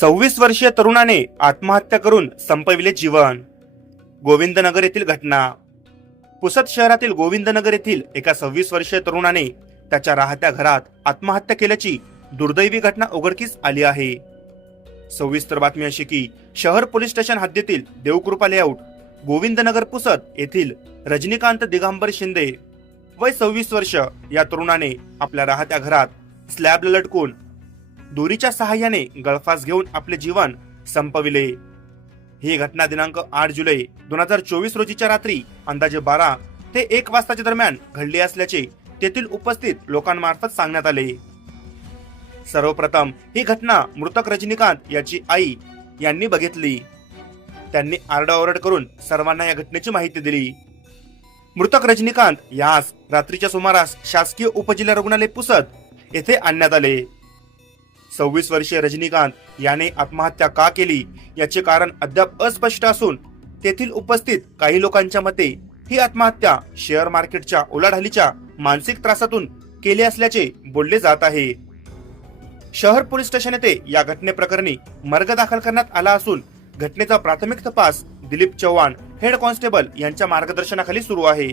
सव्वीस वर्षीय तरुणाने आत्महत्या करून संपविले जीवन. गोविंदनगर येथील घटना. पुसद शहरातील गोविंदनगर येथील एका सव्वीस वर्षीय तरुणाने त्याच्या राहत्या घरात आत्महत्या केल्याची दुर्दैवी घटना उघडकीस आली आहे. सविस्तर बातमी अशी की शहर पोलीस स्टेशन हद्दीतील देवकृपा लेआउट गोविंदनगर पुसद येथील रजनीकांत दिगंबर शिंदे वय सव्वीस वर्ष या तरुणाने आपल्या राहत्या घरात स्लॅबला लटकून दोरीच्या सहाय्याने गळफास घेऊन आपले जीवन संपविले. ही घटना दिनांक आठ जुलै दोन हजार चोवीस रोजीच्या रात्री अंदाजे बारा ते एक वाजताच्या दरम्यान घडली असल्याचे तेथील उपस्थित लोकांमार्फत सांगण्यात आले. सर्वप्रथम ही घटना मृतक रजनीकांत याची आई यांनी बघितली. त्यांनी आरडाओरड करून सर्वांना या घटनेची माहिती दिली. मृतक रजनीकांत यास रात्रीच्या सुमारास शासकीय उपजिल्हा रुग्णालय पुसद येथे आणण्यात आले. सव्वीस वर्षीय रजनीकांत याने आत्महत्या का केली? याचे कारण अद्याप अस्पष्ट असून तेथील उपस्थित काही लोकांच्या मते ही आत्महत्या शेअर मार्केटच्या उलाढालीच्या मानसिक त्रासातून केली असल्याचे बोलले जात आहे. शहर पोलीस स्टेशन येथे या घटनेप्रकरणी मर्ग दाखल करण्यात आला असून घटनेचा प्राथमिक तपास दिलीप चव्हाण हेड कॉन्स्टेबल यांच्या मार्गदर्शनाखाली सुरू आहे.